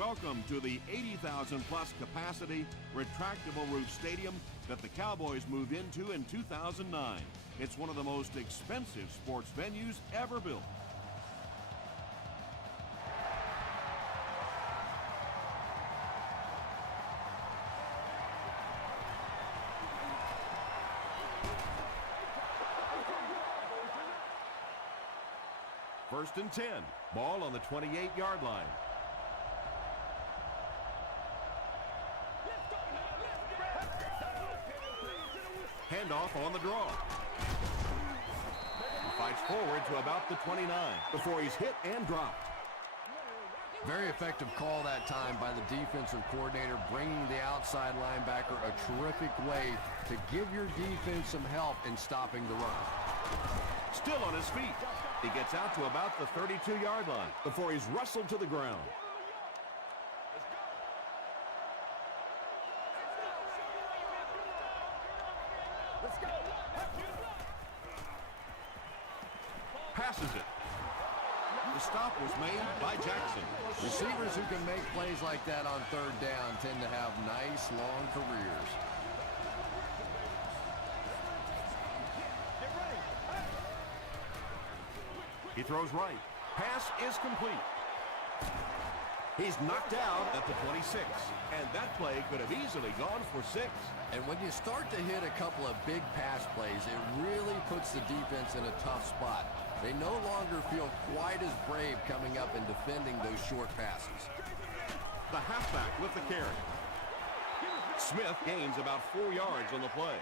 Welcome to the 80,000-plus capacity, retractable roof stadium that the Cowboys moved into in 2009. It's one of the most expensive sports venues ever built. First and 10. Ball on the 28-yard line. Handoff on the draw. Fights forward to about the 29 before he's hit and dropped. Very effective call that time by the defensive coordinator, bringing the outside linebacker a terrific way to give your defense some help in stopping the run. Still on his feet. He gets out to about the 32-yard line before he's wrestled to the ground. Passes it. The stop was made by Jackson. Receivers who can make plays like that on third down tend to have nice, long careers. He throws right. Pass is complete. He's knocked out at the 26, and that play could have easily gone for 6. And when you start to hit a couple of big pass plays, it really puts the defense in a tough spot. They no longer feel quite as brave coming up and defending those short passes. The halfback with the carry. Smith gains about 4 yards on the play.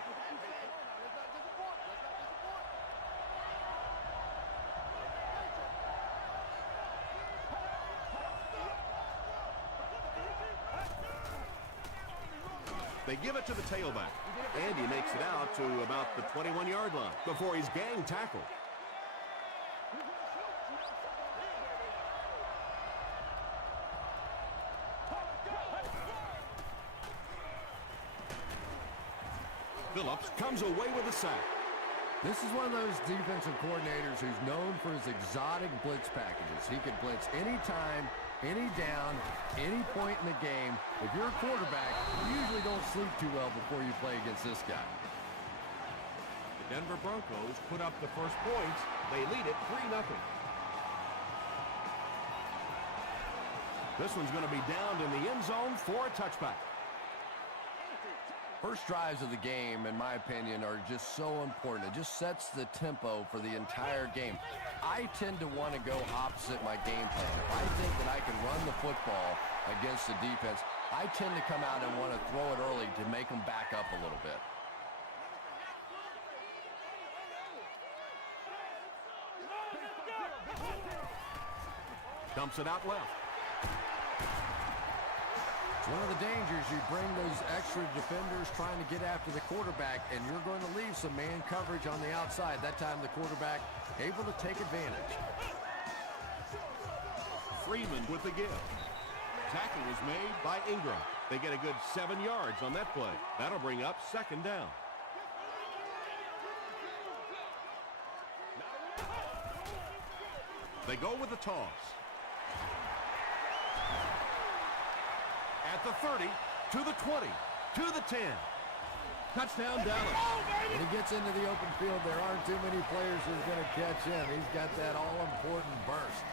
They give it to the tailback, and he makes it out to about the 21-yard line before he's gang tackled. Phillips comes away with a sack. This is one of those defensive coordinators who's known for his exotic blitz packages. He could blitz anytime, any down, any point in the game. If you're a quarterback, you usually don't sleep too well before you play against this guy. The Denver Broncos put up the first points. They lead it 3-0. This one's going to be downed in the end zone for a touchback. First drives of the game, in my opinion, are just so important. It just sets the tempo for the entire game. I tend to want to go opposite my game plan. If I think that I can run the football against the defense, I tend to come out and want to throw it early to make them back up a little bit. Dumps it out left. One of the dangers, you bring those extra defenders trying to get after the quarterback, and you're going to leave some man coverage on the outside. That time the quarterback able to take advantage. Freeman with the give. Tackle was made by Ingram. They get a good 7 yards on that play. That'll bring up second down. They go with the toss. At the 30, to the 20, to the 10. Touchdown, Dallas. When he gets into the open field, there aren't too many players who are going to catch him. He's got that all-important burst.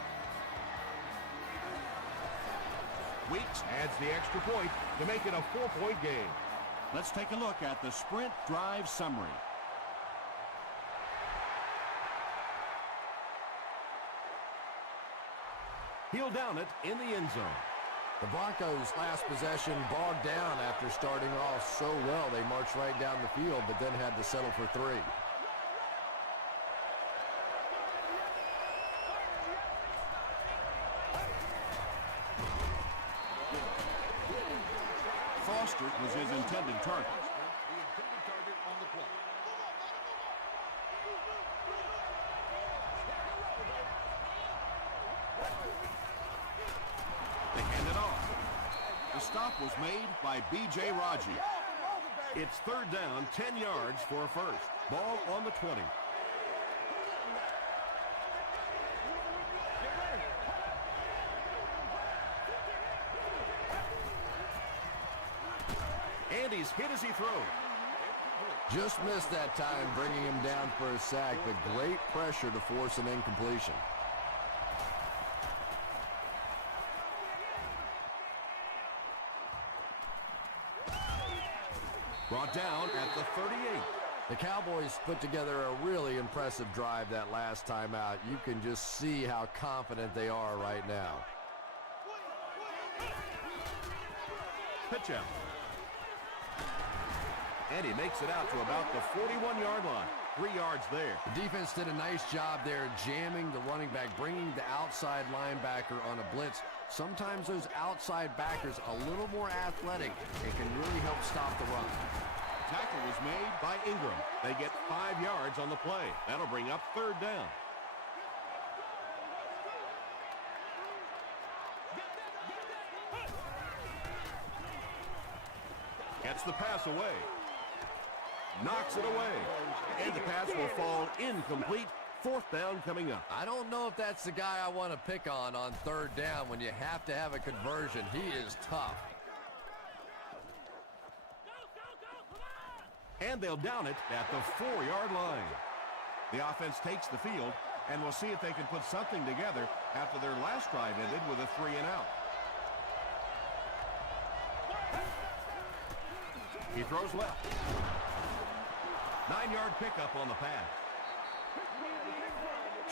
Weeks adds the extra point to make it a 4-point game. Let's take a look at the sprint drive summary. He'll down it in the end zone. The Broncos' last possession bogged down after starting off so well. They marched right down the field, but then had to settle for 3. Foster was his intended target. The stop was made by B.J. Raji. It's third down, 10 yards for a first. Ball on the 20. he's hit as he throws. Just missed that time, bringing him down for a sack, but great pressure to force an incompletion. Brought down at the 38. The Cowboys put together a really impressive drive that last time out. You can just see how confident they are right now. Pitch out. And he makes it out to about the 41-yard line. 3 yards there. The defense did a nice job there jamming the running back, bringing the outside linebacker on a blitz. Sometimes those outside backers a little more athletic and can really help stop the run. Tackle was made by Ingram. They get 5 yards on the play. That'll bring up 3rd down. Gets the pass away. Knocks it away. And the pass will fall incomplete. 4th down coming up. I don't know if that's the guy I want to pick on 3rd down when you have to have a conversion. He is tough. And they'll down it at the 4-yard line. The offense takes the field, and we'll see if they can put something together after their last drive ended with a 3-and-out. He throws left. 9-yard pickup on the pass.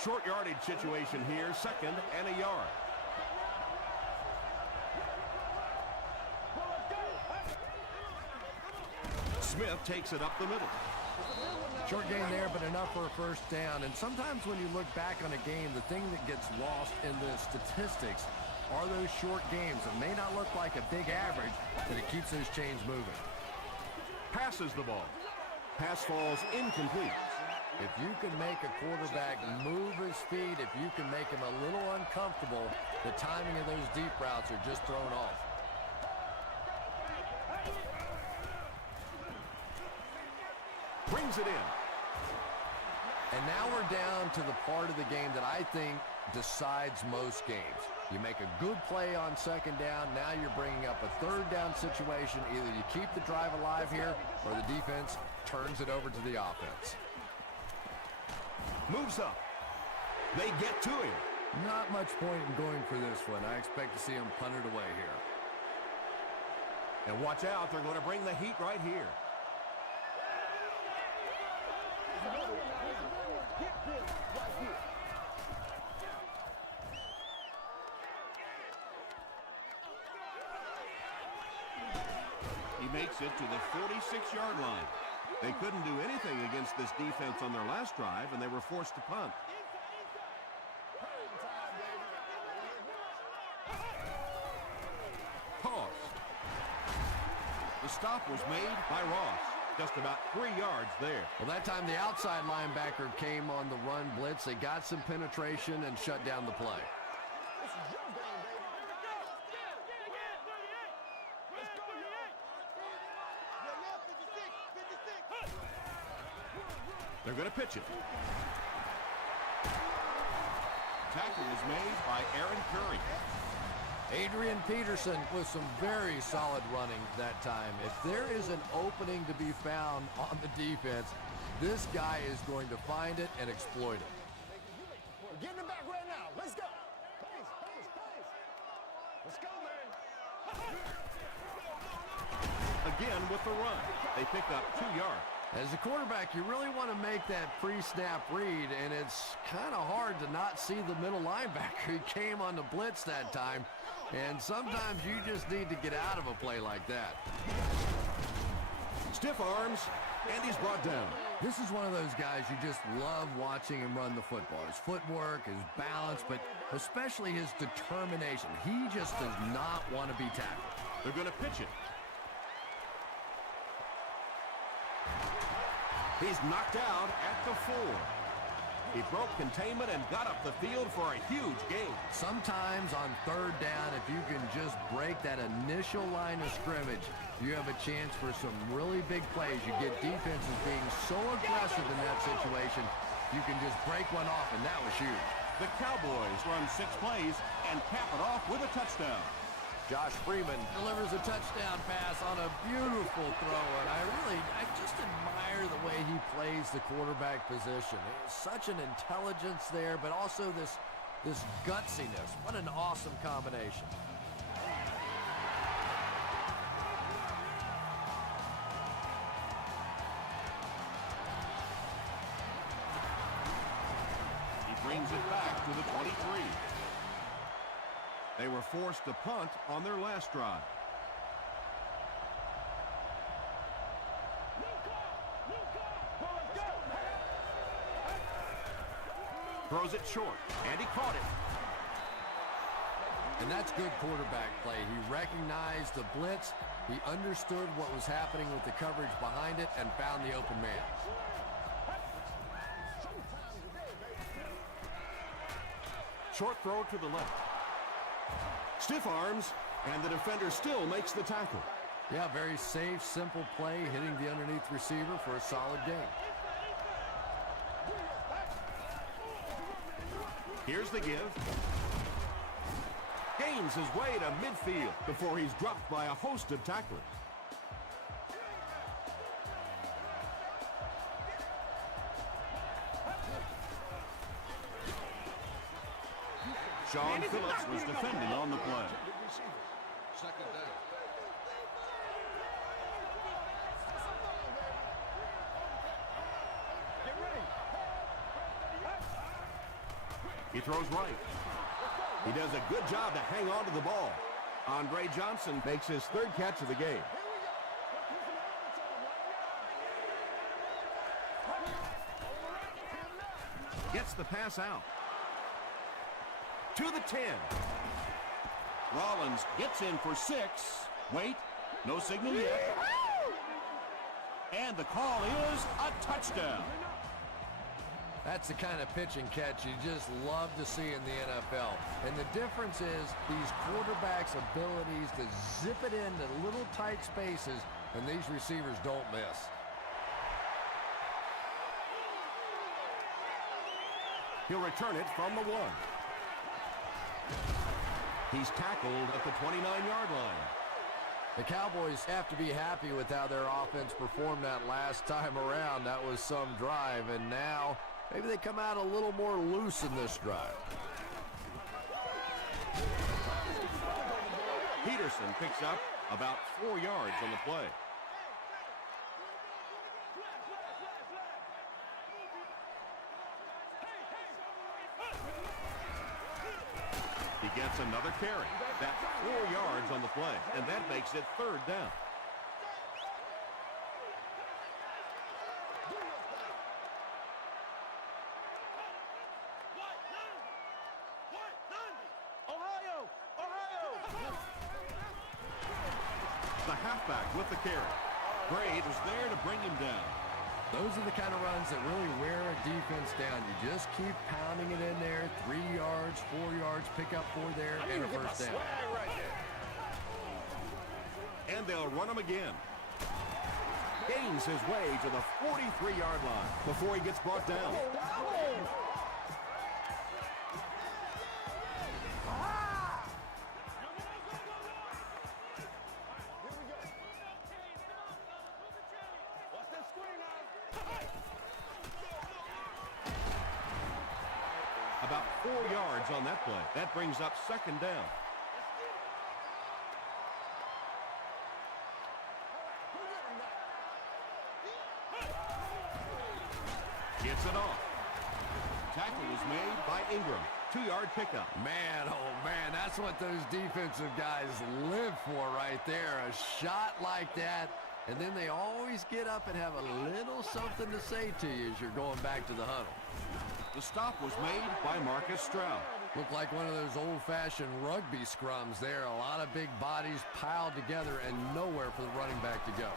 Short yardage situation here, 2nd and a yard. Smith takes it up the middle. Short gain there, but enough for a 1st down. And sometimes when you look back on a game, the thing that gets lost in the statistics are those short games. It may not look like a big average, but it keeps those chains moving. Passes the ball. Pass falls incomplete. If you can make a quarterback move his feet, if you can make him a little uncomfortable, the timing of those deep routes are just thrown off. Brings it in. And now we're down to the part of the game that I think decides most games. You make a good play on 2nd down, now you're bringing up a 3rd down situation. Either you keep the drive alive here, or the defense turns it over to the offense. Moves up. They get to him. Not much point in going for this one. I expect to see him punt it away here. And watch out, they're going to bring the heat right here. He makes it to the 46-yard line. They couldn't do anything against this defense on their last drive, and they were forced to punt. Toss. The stop was made by Ross. Just about 3 yards there. Well, that time the outside linebacker came on the run blitz. They got some penetration and shut down the play. They're going to pitch it. Tackle was made by Aaron Curry. Adrian Peterson with some very solid running that time. If there is an opening to be found on the defense, this guy is going to find it and exploit it. We're getting it back right now. Let's go. Pace. Let's go, man. Again with the run. They pick up 2 yards. As a quarterback, you really want to make that pre-snap read, and it's kind of hard to not see the middle linebacker. He came on the blitz that time, and sometimes you just need to get out of a play like that. Stiff arms, and he's brought down. This is one of those guys you just love watching him run the football. His footwork, his balance, but especially his determination. He just does not want to be tackled. They're going to pitch it. He's knocked out at the 4. He broke containment and got up the field for a huge gain. Sometimes on 3rd down, if you can just break that initial line of scrimmage, you have a chance for some really big plays. You get defenses being so aggressive in that situation, you can just break one off, and that was huge. The Cowboys run 6 plays and cap it off with a touchdown. Josh Freeman delivers a touchdown pass on a beautiful throw, and I just admire the way he plays the quarterback position. Such an intelligence there, but also this gutsiness. What an awesome combination. He brings it back to the 23. They were forced to punt on their last drive. Throws it short, and he caught it. And that's good quarterback play. He recognized the blitz, he understood what was happening with the coverage behind it, and found the open man. Short throw to the left. Stiff arms, and the defender still makes the tackle. Yeah, very safe, simple play, hitting the underneath receiver for a solid gain. Here's the give. Gains his way to midfield before he's dropped by a host of tacklers. Sean Phillips was defending on the play. Second down. He throws right. He does a good job to hang on to the ball. Andre Johnson makes his third catch of the game. Gets the pass out. To the 10. Rollins gets in for 6. Wait, no signal yet. And the call is a touchdown. That's the kind of pitch and catch you just love to see in the NFL. And the difference is these quarterbacks' abilities to zip it into little tight spaces, and these receivers don't miss. He'll return it from the 1. He's tackled at the 29-yard line. The Cowboys have to be happy with how their offense performed that last time around. That was some drive, and now maybe they come out a little more loose in this drive. Peterson picks up about 4 yards on the play. He gets another carry. That's 4 yards on the play, and that makes it third down. The halfback with the carry. Braid was there to bring him down. Those are the kind of runs that really wear a defense down. You just keep pounding it in there. 3 yards, 4 yards, pick up 4 there, and a first down. And they'll run him again. Gains his way to the 43-yard line before he gets brought down. About 4 yards on that play. That brings up second down. Gets it off. Tackle was made by Ingram. 2-yard pickup. Man, oh man, that's what those defensive guys live for right there. A shot like that, and then they always get up and have a little something to say to you as you're going back to the huddle. The stop was made by Marcus Stroud. Looked like one of those old-fashioned rugby scrums there. A lot of big bodies piled together and nowhere for the running back to go.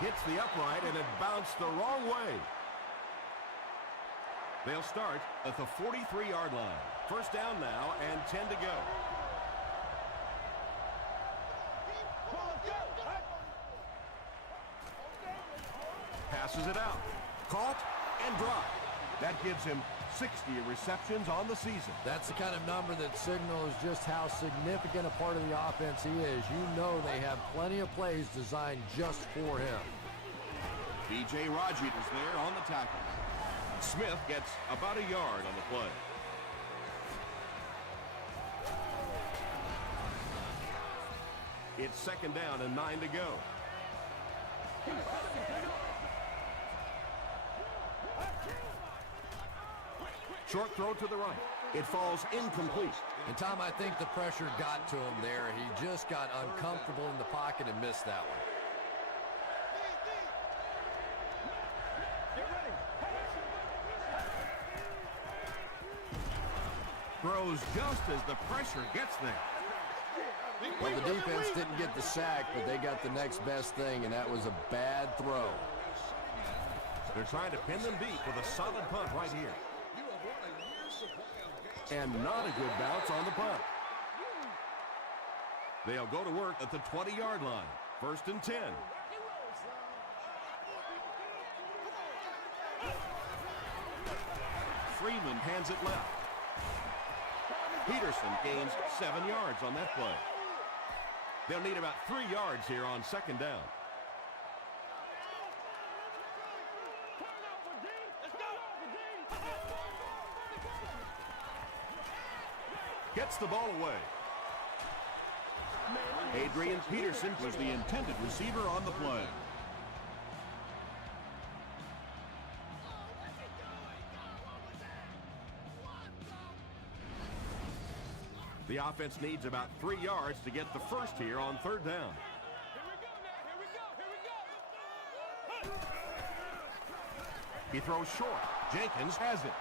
Hits the upright, and it bounced the wrong way. They'll start at the 43-yard line. First down now, and 10 to go. Passes it out. Caught and dropped. That gives him 60 receptions on the season. That's the kind of number that signals just how significant a part of the offense he is. You know they have plenty of plays designed just for him. B.J. Raji is there on the tackle. Smith gets about a yard on the play. It's second down and 9 to go. Short throw to the right. It falls incomplete. And Tom, I think the pressure got to him there. He just got uncomfortable in the pocket and missed that one. Throws just as the pressure gets there. Well, the defense didn't get the sack, but they got the next best thing, and that was a bad throw. They're trying to pin them deep with a solid punt right here. And not a good bounce on the punt. They'll go to work at the 20-yard line. First and 10. Freeman hands it left. Peterson gains 7 yards on that play. They'll need about 3 yards here on second down. Gets the ball away. Adrian Peterson was the intended receiver on the play. The offense needs about 3 yards to get the first here on third down. He throws short. Jenkins has it.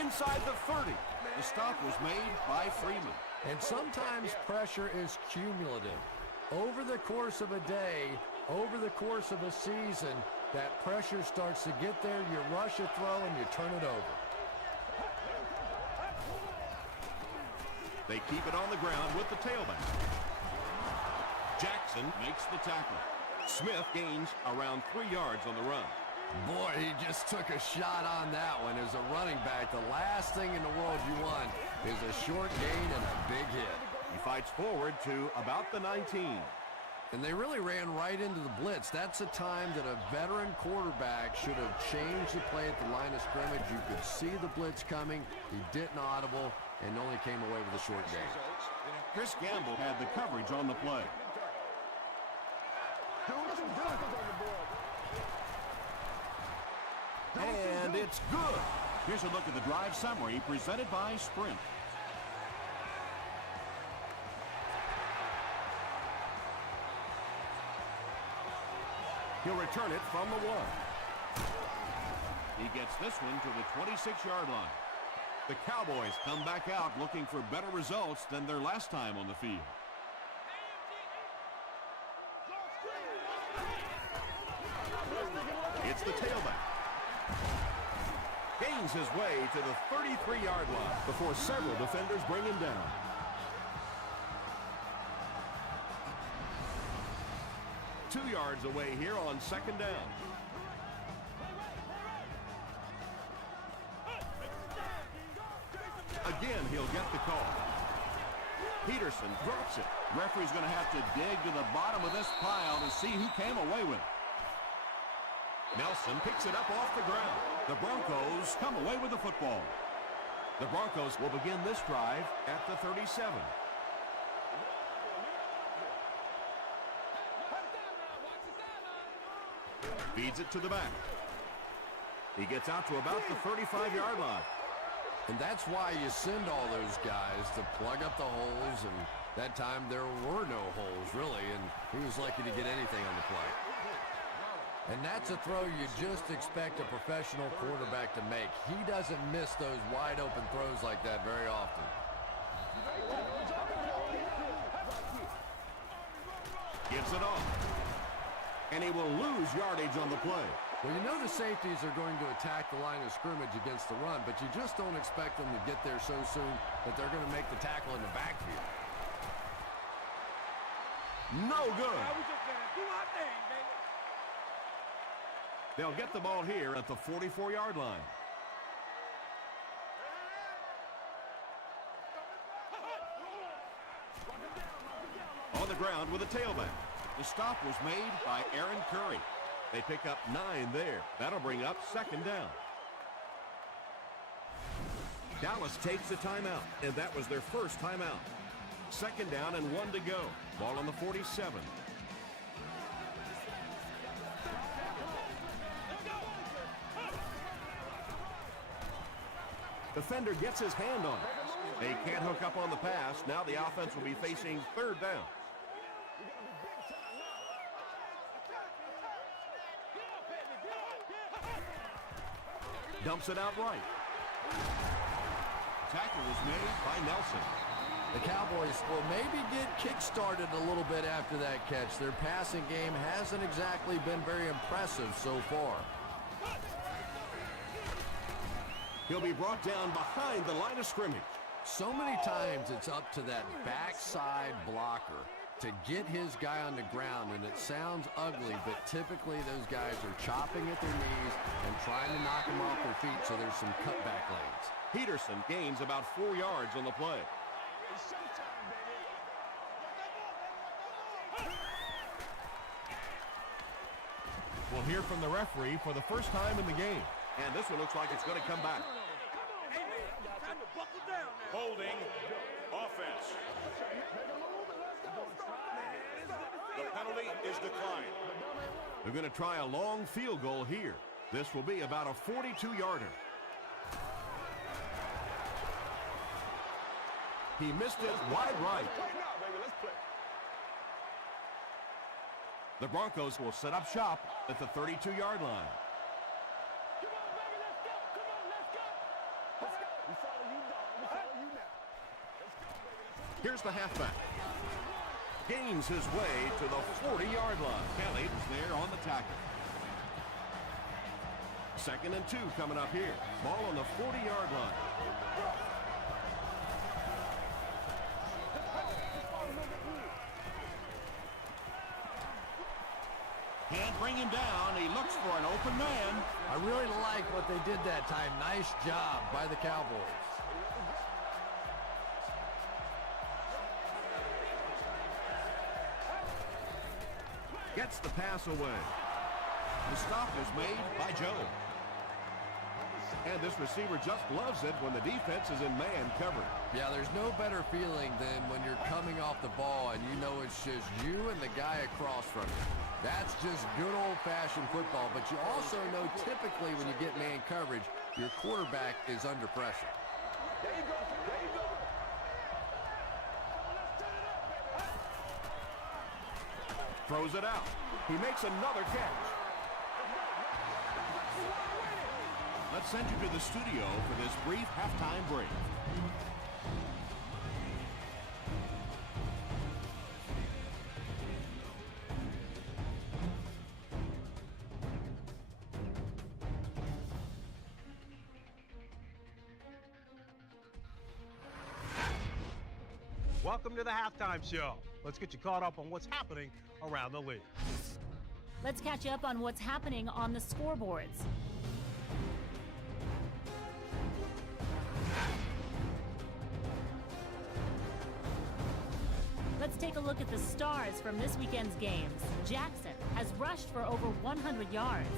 Inside the 30. The stop was made by Freeman. And sometimes pressure is cumulative. Over the course of a day, over the course of a season, that pressure starts to get there, you rush a throw, and you turn it over. They keep it on the ground with the tailback. Jackson makes the tackle. Smith gains around 3 yards on the run. Boy, he just took a shot on that one. As a running back, the last thing in the world you want is a short gain and a big hit. He fights forward to about the 19. And they really ran right into the blitz. That's a time that a veteran quarterback should have changed the play at the line of scrimmage. You could see the blitz coming. He didn't audible and only came away with a short gain. Chris Gamble had the coverage on the play. And it's good. Here's a look at the drive summary presented by Sprint. He'll return it from the 1. He gets this one to the 26-yard line. The Cowboys come back out looking for better results than their last time on the field. It's the tailback. Gains his way to the 33-yard line before several defenders bring him down. Two yards away here on second down. Again, he'll get the call. Peterson drops it. Referee's going to have to dig to the bottom of this pile to see who came away with it. Nelson picks it up off the ground. The Broncos come away with the football. The Broncos will begin this drive at the 37. Feeds it to the back. He gets out to about the 35-yard line. And that's why you send all those guys to plug up the holes, and that time there were no holes, really, and he was lucky to get anything on the play. And that's a throw you just expect a professional quarterback to make. He doesn't miss those wide-open throws like that very often. Gives it off. And he will lose yardage on the play. Well, you know the safeties are going to attack the line of scrimmage against the run, but you just don't expect them to get there so soon that they're going to make the tackle in the backfield. No good. We just gonna do our thing, baby. They'll get the ball here at the 44-yard line. On the ground with a tailback. The stop was made by Aaron Curry. They pick up 9 there. That'll bring up second down. Dallas takes a timeout, and that was their first timeout. Second down and 1 to go. Ball on the 47. Defender gets his hand on it. They can't hook up on the pass. Now the offense will be facing third down. Dumps it out right. Tackle was made by Nelson. The Cowboys will maybe get kick-started a little bit after that catch. Their passing game hasn't exactly been very impressive so far. He'll be brought down behind the line of scrimmage. So many times it's up to that backside blocker to get his guy on the ground, and it sounds ugly, but typically those guys are chopping at their knees and trying to knock them off their feet, so there's some cutback lanes. Peterson gains about 4 yards on the play. We'll hear from the referee for the first time in the game. And this one looks like it's going to come back. Holding offense. The penalty is declined. They're going to try a long field goal here. This will be about a 42-yarder. He missed it wide right. The Broncos will set up shop at the 32-yard line. Here's the halfback. Gains his way to the 40-yard line. Kelly is there on the tackle. 2nd and 2 coming up here. Ball on the 40-yard line. Can't bring him down. He looks for an open man. I really like what they did that time. Nice job by the Cowboys. Gets the pass away. The stop was made by Joe. And this receiver just loves it when the defense is in man cover. Yeah, there's no better feeling than when you're coming off the ball and you know it's just you and the guy across from you. That's just good old-fashioned football, but you also know typically when you get man coverage, your quarterback is under pressure. There you go. There you go. Throws it out. He makes another catch. Let's send you to the studio for this brief halftime break. Welcome to the halftime show. Let's get you caught up on what's happening around the league. Let's catch you up on what's happening on the scoreboards. Let's take a look at the stars from this weekend's games. Jackson has rushed for over 100 yards.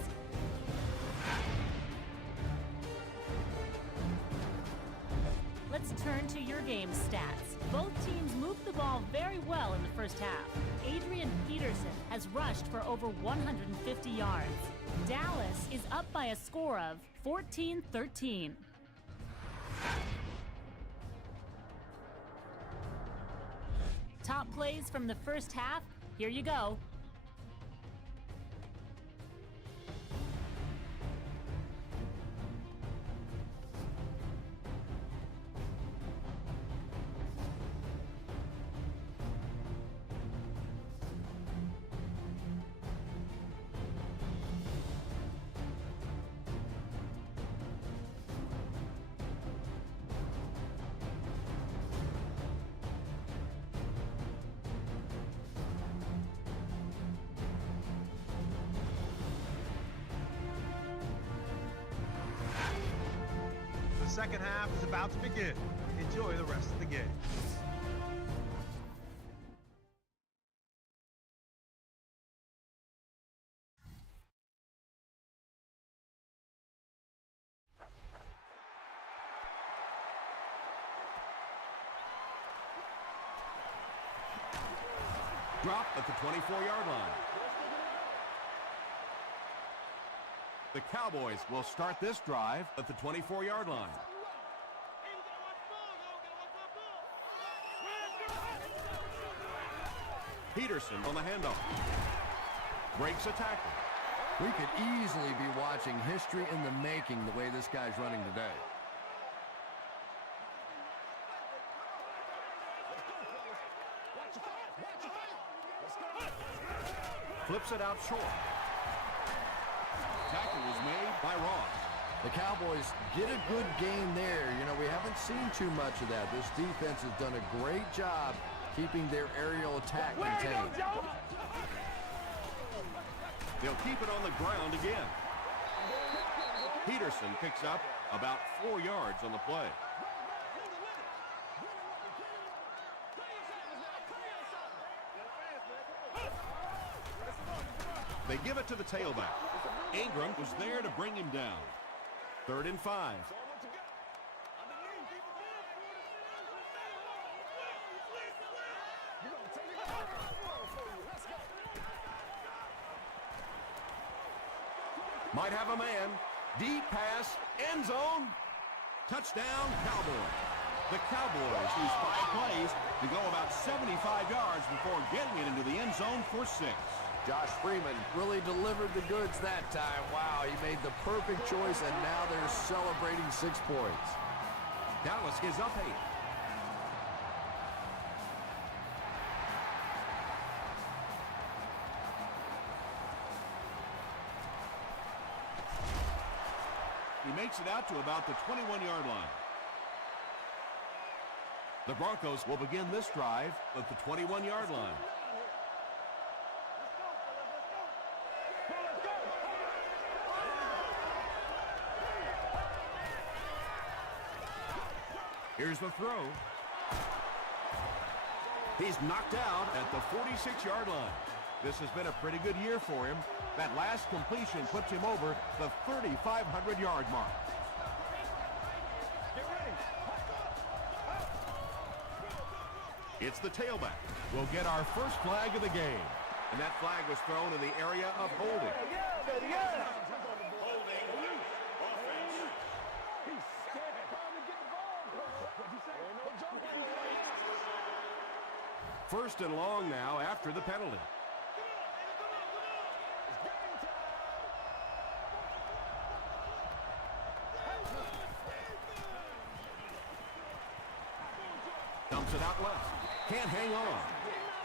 Let's turn to your game stats. Both teams moved the ball very well in the first half. Adrian Peterson has rushed for over 150 yards. Dallas is up by a score of 14-13. Top plays from the first half, here you go. The second half is about to begin. Enjoy the rest of the game. dropped at the 24-yard line. The Cowboys will start this drive at the 24-yard line. Peterson on the handoff. Breaks a tackle. We could easily be watching history in the making the way this guy's running today. Flips it out short. Tackle was made by Ross. The Cowboys get a good gain there. You know, we haven't seen too much of that. This defense has done a great job keeping their aerial attack contained. They'll keep it on the ground again. Peterson picks up about 4 yards on the play. They give it to the tailback. Ingram was there to bring him down. 3rd and 5. Might have a man. Deep pass, end zone. Touchdown, Cowboys. The Cowboys use 5 plays to go about 75 yards before getting it into the end zone for 6. Josh Freeman really delivered the goods that time. Wow, he made the perfect choice, and now they're celebrating 6 points. Dallas is up 8. He makes it out to about the 21-yard line. The Broncos will begin this drive at the 21-yard line. Here's the throw. He's knocked out at the 46-yard line. This has been a pretty good year for him. That last completion puts him over the 3,500-yard mark. It's the tailback. We'll get our first flag of the game. And that flag was thrown in the area of holding. First and long now after the penalty. Dumps it out left. Can't hang on.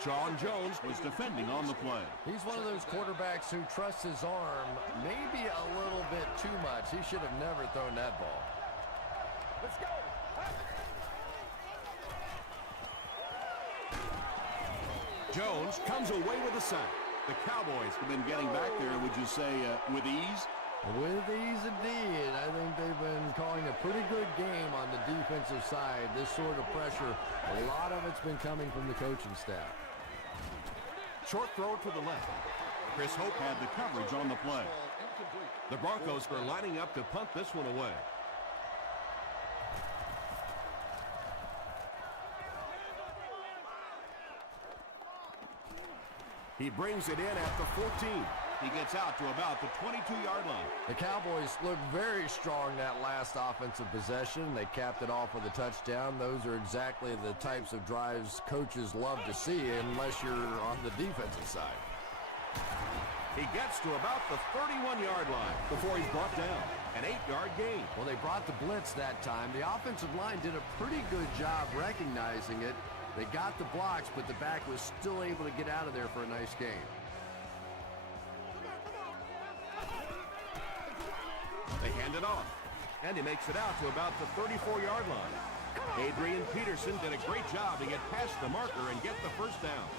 Sean Jones was defending on the play. He's one of those quarterbacks who trusts his arm maybe a little bit too much. He should have never thrown that ball. Let's go. Jones comes away with a sack. The Cowboys have been getting back there, would you say, with ease? With ease indeed. I think they've been calling a pretty good game on the defensive side. This sort of pressure, a lot of it's been coming from the coaching staff. Short throw to the left. Chris Hope had the coverage on the play. The Broncos are lining up to punt this one away. He brings it in at the 14. He gets out to about the 22-yard line. The Cowboys looked very strong that last offensive possession. They capped it off with a touchdown. Those are exactly the types of drives coaches love to see unless you're on the defensive side. He gets to about the 31-yard line before he's brought down. An 8-yard gain. Well, they brought the blitz that time. The offensive line did a pretty good job recognizing it. They got the blocks, but the back was still able to get out of there for a nice gain. They hand it off, and he makes it out to about the 34-yard line. Adrian Peterson did a great job to get past the marker and get the first down.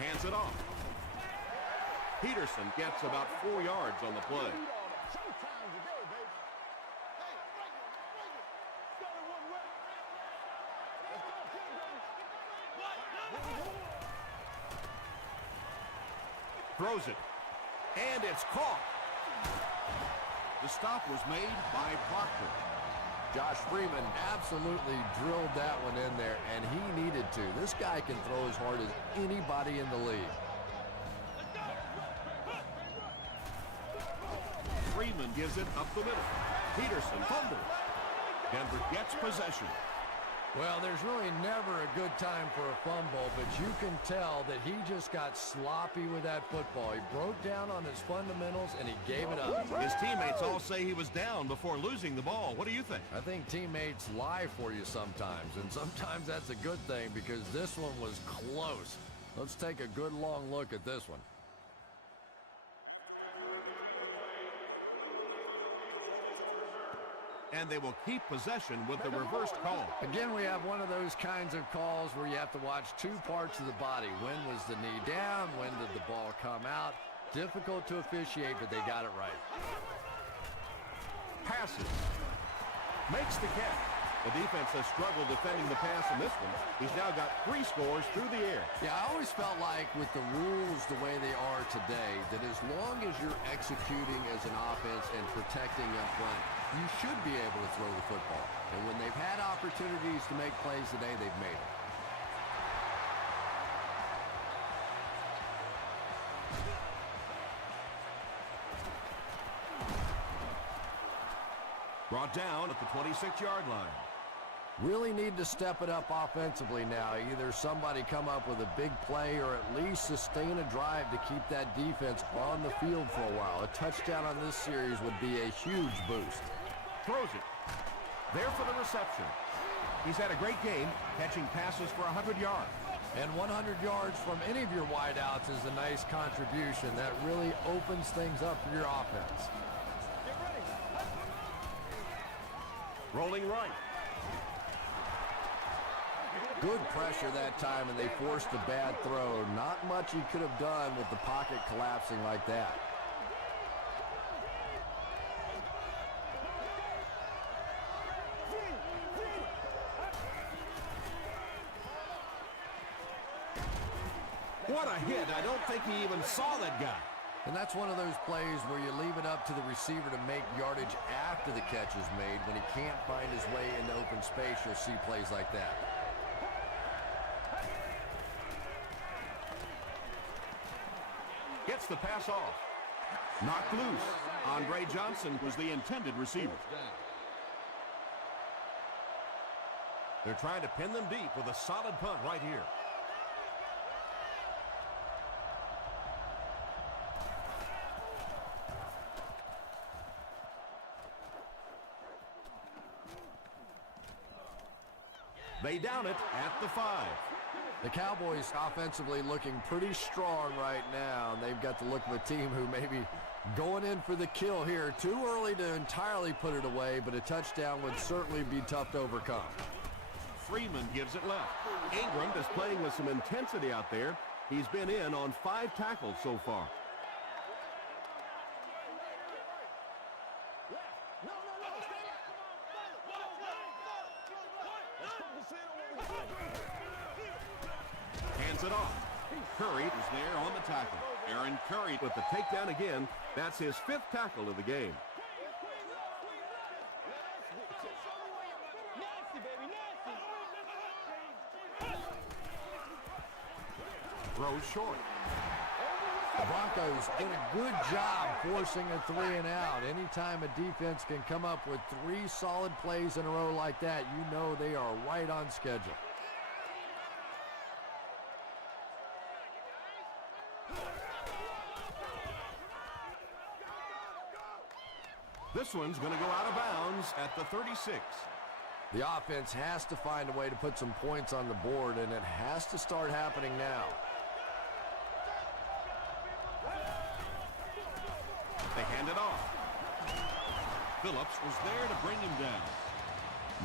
Hands it off. Peterson gets about 4 yards on the play. Throws it, and it's caught. The stop was made by Proctor. Josh Freeman absolutely drilled that one in there, and he needed to. This guy can throw as hard as anybody in the league. Freeman gives it up the middle. Peterson fumbles. Denver gets possession. Well, there's really never a good time for a fumble, but you can tell that he just got sloppy with that football. He broke down on his fundamentals, and he gave it up. His teammates all say he was down before losing the ball. What do you think? I think teammates lie for you sometimes, and sometimes that's a good thing because this one was close. Let's take a good long look at this one. And they will keep possession with the reversed call. Again, we have one of those kinds of calls where you have to watch two parts of the body. When was the knee down? When did the ball come out? Difficult to officiate, but they got it right. Passes. Makes the catch. The defense has struggled defending the pass in this one. He's now got 3 scores through the air. Yeah, I always felt like with the rules the way they are today, that as long as you're executing as an offense and protecting up front, you should be able to throw the football. And when they've had opportunities to make plays today, they've made it. Brought down at the 26-yard line. Really need to step it up offensively now. Either somebody come up with a big play or at least sustain a drive to keep that defense on the field for a while. A touchdown on this series would be a huge boost. Throws it. There for the reception. He's had a great game, catching passes for 100 yards. And 100 yards from any of your wideouts is a nice contribution. That really opens things up for your offense. Rolling right. Good pressure that time, and they forced a bad throw. Not much he could have done with the pocket collapsing like that. What a hit. I don't think he even saw that guy. And that's one of those plays where you leave it up to the receiver to make yardage after the catch is made. When he can't find his way into open space, you'll see plays like that. Gets the pass off. Knocked loose. Andre Johnson was the intended receiver. They're trying to pin them deep with a solid punt right here. They down it at the 5. The Cowboys offensively looking pretty strong right now. And they've got the look of a team who may be going in for the kill here. Too early to entirely put it away, but a touchdown would certainly be tough to overcome. Freeman gives it left. Ingram is playing with some intensity out there. He's been in on 5 tackles so far. Hands it off. Curry is there on the tackle. Aaron Curry with the takedown again. That's his 5th tackle of the game. Throws short. The Broncos did a good job forcing a 3 and out. Anytime a defense can come up with 3 solid plays in a row like that, you know they are right on schedule. This one's going to go out of bounds at the 36. The offense has to find a way to put some points on the board, and it has to start happening now. They hand it off. Phillips was there to bring him down.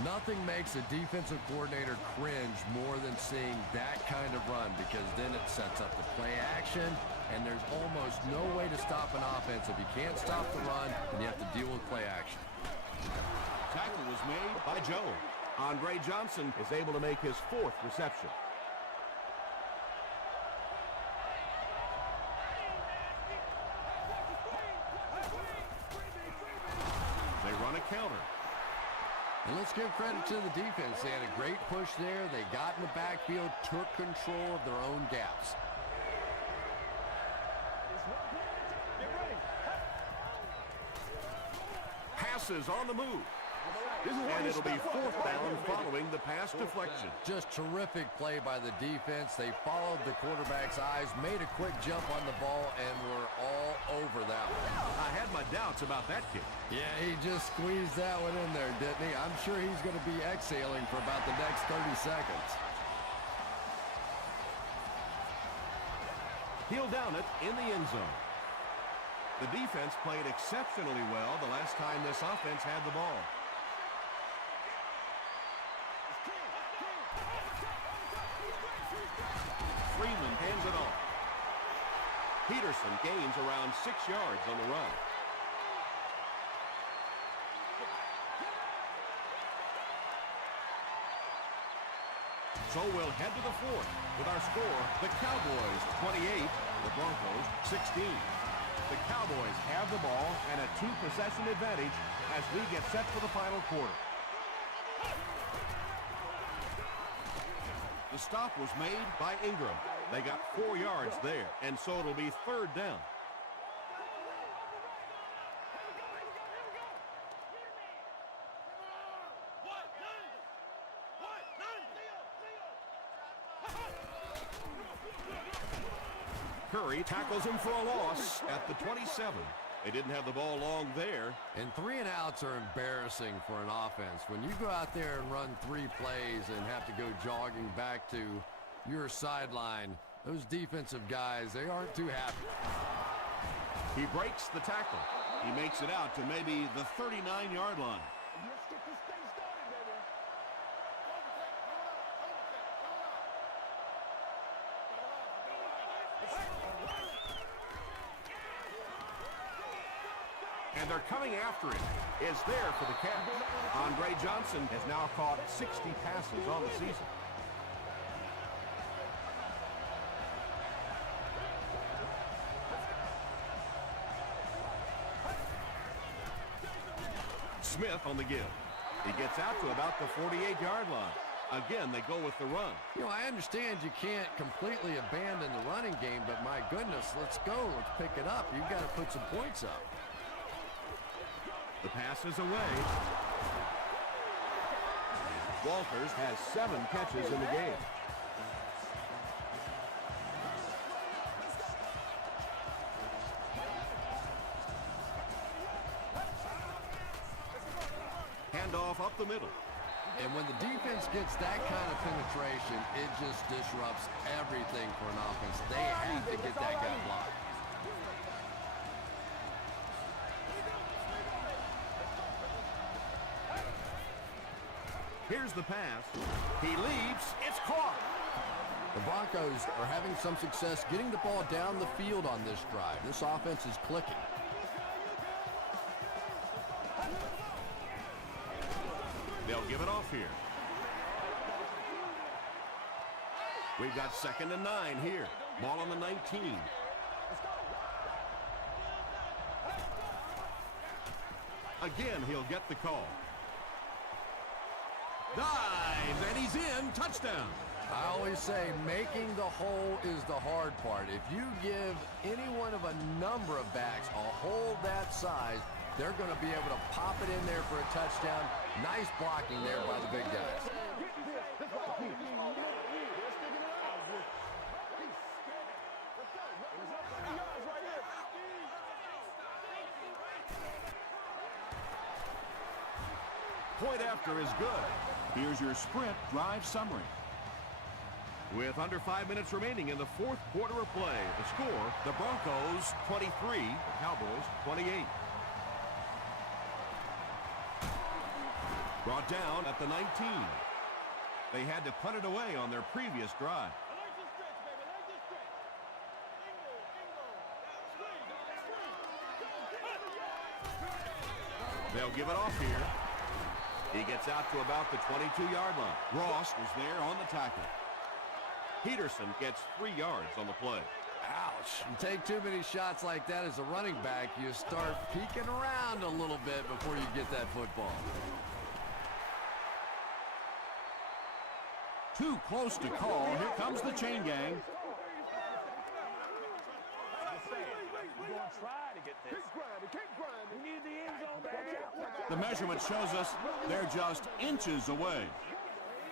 Nothing makes a defensive coordinator cringe more than seeing that kind of run, because then it sets up the play action, and there's almost no way to stop an offense. If you can't stop the run, then you have to deal with play action. Tackle was made by Joe. Andre Johnson is able to make his 4th reception. They run a counter. And let's give credit to the defense. They had a great push there. They got in the backfield, took control of their own gaps. Passes on the move. And it'll be fourth down following the pass deflection. Just terrific play by the defense. They followed the quarterback's eyes, made a quick jump on the ball, and were all over that one. I had my doubts about that kick. Yeah, he just squeezed that one in there, didn't he? I'm sure he's going to be exhaling for about the next 30 seconds. He'll down it in the end zone. The defense played exceptionally well the last time this offense had the ball. Freeman hands it off. Peterson gains around 6 yards on the run. So we'll head to the fourth with our score, the Cowboys 28, the Broncos 16. The Cowboys have the ball and a 2-possession advantage as we get set for the final quarter. The stop was made by Ingram. They got 4 yards there, and so it'll be third down. Curry tackles him for a loss at the 27. They didn't have the ball long there. And 3 and outs are embarrassing for an offense. When you go out there and run 3 plays and have to go jogging back to your sideline, those defensive guys, they aren't too happy. He breaks the tackle. He makes it out to maybe the 39-yard line. And they're coming after him. Is there for the catch. Andre Johnson has now caught 60 passes on the season. Smith on the give. He gets out to about the 48-yard line. Again, they go with the run. You know, I understand you can't completely abandon the running game, but my goodness, let's go. Let's pick it up. You've got to put some points up. The pass is away. Walters has 7 catches in the game. Handoff up the middle. And when the defense gets that kind of penetration, it just disrupts everything for an offense. They have to get that guy blocked. Here's the pass. He leaps. It's caught. The Broncos are having some success getting the ball down the field on this drive. This offense is clicking. They'll give it off here. We've got 2nd and 9 here. Ball on the 19. Again, he'll get the call. Dives, and he's in. Touchdown. I always say making the hole is the hard part. If you give any one of a number of backs a hole that size, they're going to be able to pop it in there for a touchdown. Nice blocking there by the big guys. Point after is good. Here's your sprint drive summary. With under 5 minutes remaining in the 4th quarter of play, the score, the Broncos 23, the Cowboys 28. Brought down at the 19. They had to punt it away on their previous drive. They'll give it off here. He gets out to about the 22-yard line. Ross was there on the tackle. Peterson gets 3 yards on the play. Ouch. You take too many shots like that as a running back, you start peeking around a little bit before you get that football. Too close to call. Here comes the chain gang. The measurement shows us they're just inches away.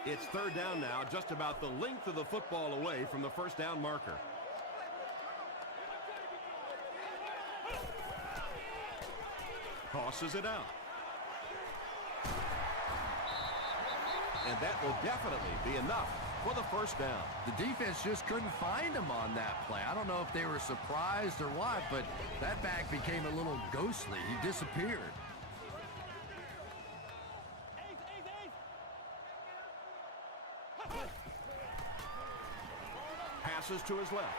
It's third down now, just about the length of the football away from the first down marker. Tosses it out. And that will definitely be enough for the first down. The defense just couldn't find him on that play. I don't know if they were surprised or what, but that back became a little ghostly. He disappeared. Passes to his left.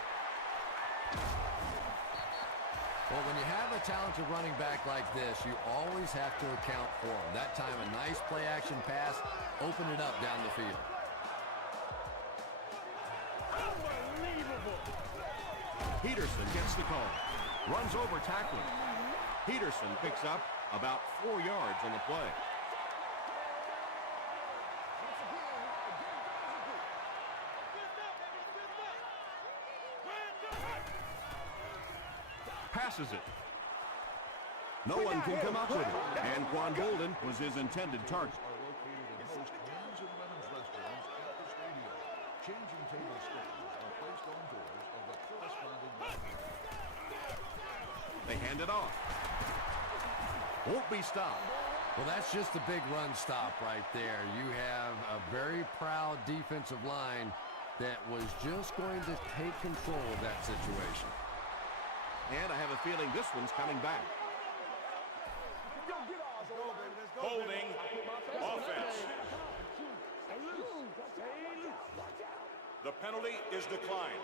Well, when you have a talented running back like this, you always have to account for him. That time, a nice play-action pass, open it up down the field. Peterson gets the call. Runs over tackling. Peterson picks up about 4 yards on the play. Passes it. No one can come up with it. And Quan Golden was his intended target. Are located in most men's and women's restaurants at the stadium. Changing table stickers are placed on doors of the corresponding restaurant. They hand it off. Won't be stopped. Well, that's just a big run stop right there. You have a very proud defensive line that was just going to take control of that situation. And I have a feeling this one's coming back. Holding offense. The penalty is declined.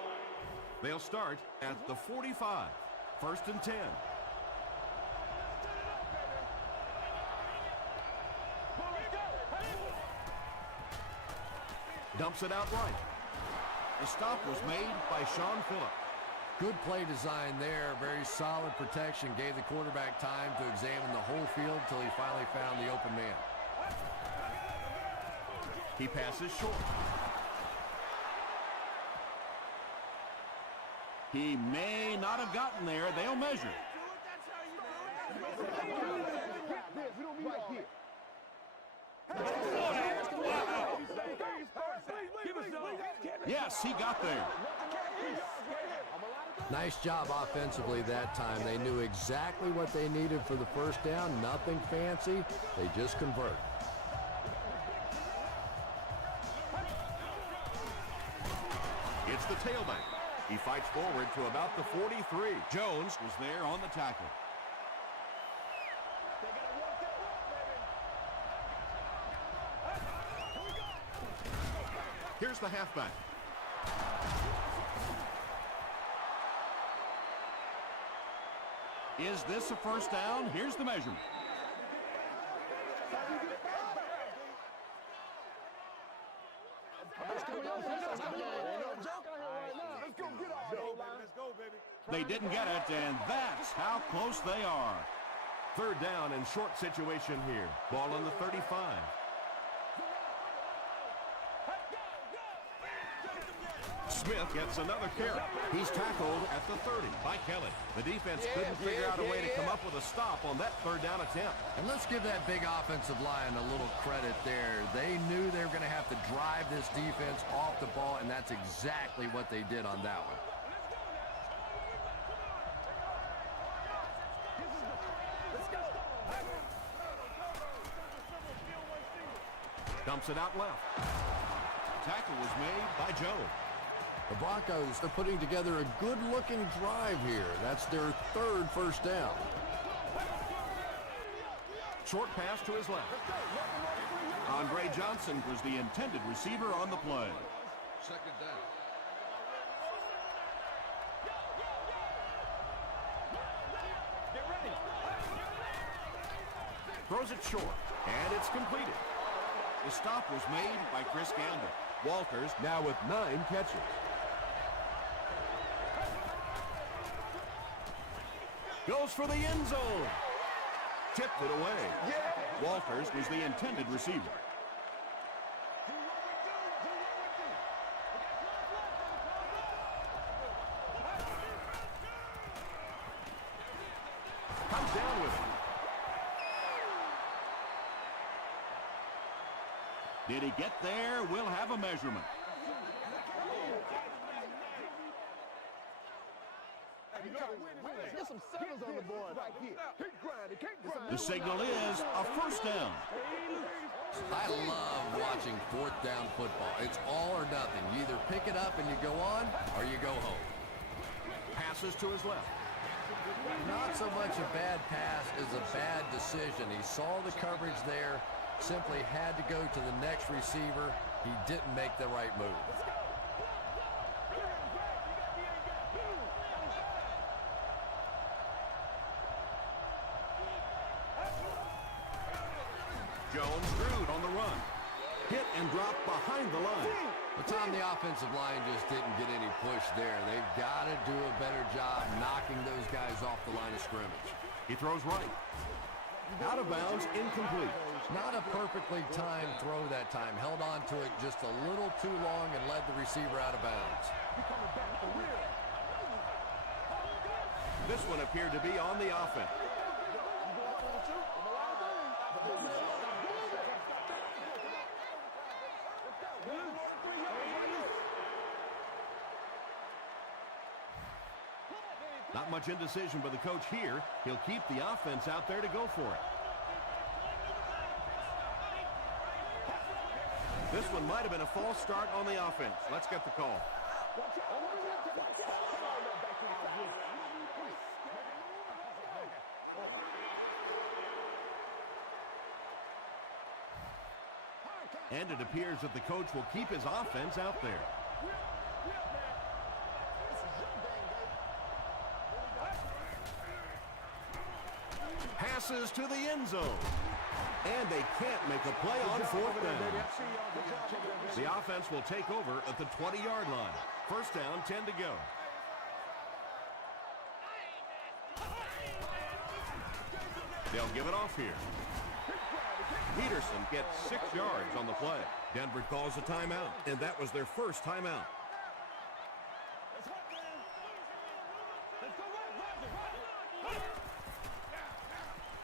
They'll start at the 45. First and 10. Dumps it out right. The stop was made by Sean Phillips. Good play design there. Very solid protection. Gave the quarterback time to examine the whole field until he finally found the open man. He passes short. He may not have gotten there. They'll measure. Yes, he got there. Nice job offensively that time. They knew exactly what they needed for the first down. Nothing fancy. They just convert. It's the tailback. He fights forward to about the 43. Jones was there on the tackle. Here's the halfback. Is this a first down? Here's the measurement. They didn't get it, and that's how close they are. Third down and short situation here. Ball on the 35. Smith gets another carry. He's tackled at the 30 by Kelly. The defense couldn't figure out a way to come up with a stop on that third down attempt. And let's give that big offensive line a little credit there. They knew they were going to have to drive this defense off the ball, and that's exactly what they did on that one. Dumps it out left. Tackle was made by Joe. The Broncos are putting together a good-looking drive here. That's their third first down. Short pass to his left. Andre Johnson was the intended receiver on the play. Second down. Throws it short, and it's completed. The stop was made by Chris Gamble. Walters now with 9 catches. Goes for the end zone. Tipped it away. Walters was the intended receiver. comes down with it. Did he get there? We'll have a measurement. Get some sevens on the board right here. Keep grinding, keep grinding. The signal is a first down. I love watching fourth down football. It's all or nothing. You either pick it up and you go on, or you go home. Passes to his left. Not so much a bad pass as a bad decision. He saw the coverage there, simply had to go to the next receiver. He didn't make the right move. Jones screwed on the run. Hit and drop behind the line. But Tom, the offensive line just didn't get any push there. They've got to do a better job knocking those guys off the line of scrimmage. He throws right. Out of bounds, incomplete. Not a perfectly timed throw that time. Held on to it just a little too long and led the receiver out of bounds. This one appeared to be on the offense. Not much indecision by the coach here. He'll keep the offense out there to go for it. This one might have been a false start on the offense. Let's get the call. And it appears that the coach will keep his offense out there. Passes to the end zone. And they can't make a play on fourth down. The offense will take over at the 20-yard line. First down, 10 to go. They'll give it off here. Peterson gets 6 yards on the play. Denver calls a timeout, and that was their first timeout.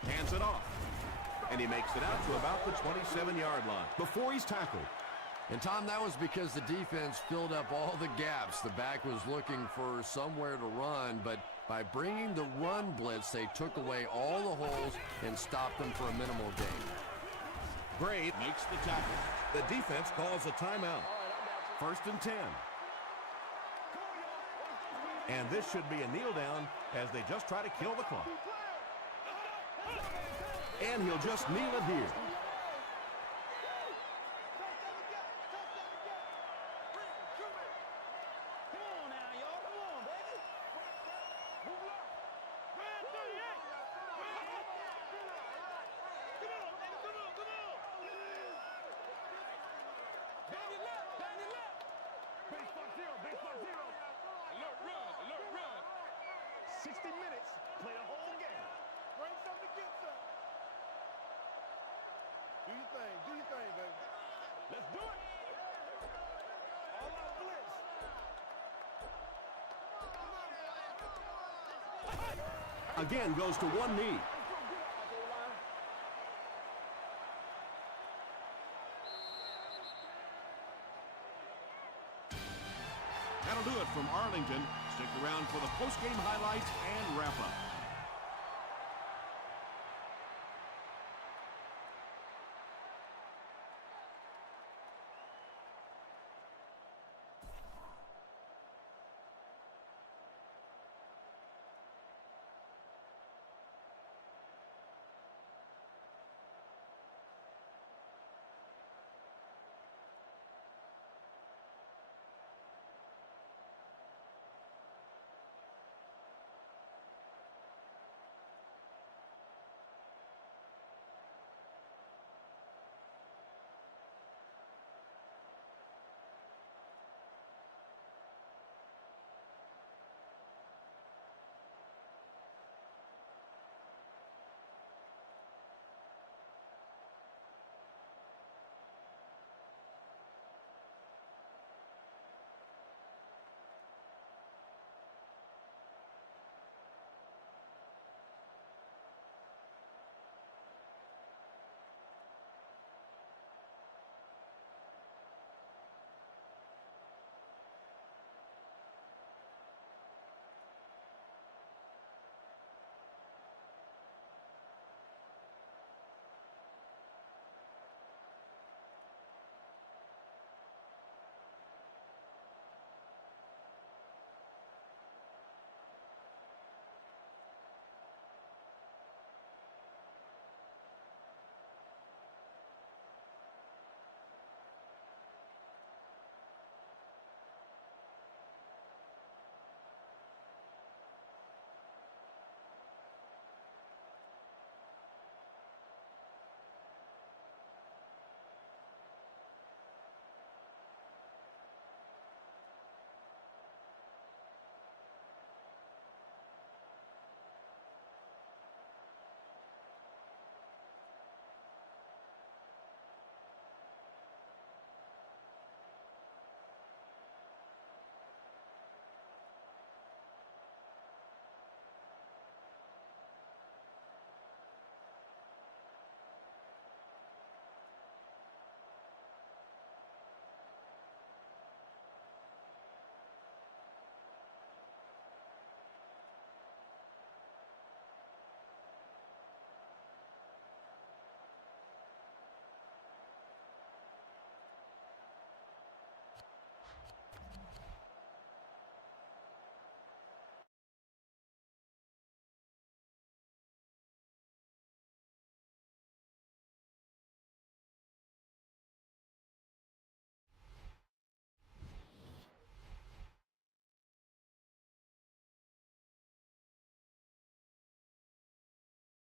Hands it off. And he makes it out to about the 27-yard line before he's tackled. And, Tom, that was because the defense filled up all the gaps. The back was looking for somewhere to run, but by bringing the run blitz, they took away all the holes and stopped them for a minimal gain. Gray makes the tackle. The defense calls a timeout. First and 10. And this should be a kneel down as they just try to kill the clock. And he'll just kneel it here. Do your thing, baby. Let's do it. All out blitz. Again goes to one knee. That'll do it from Arlington. Stick around for the post-game highlights and wrap-up.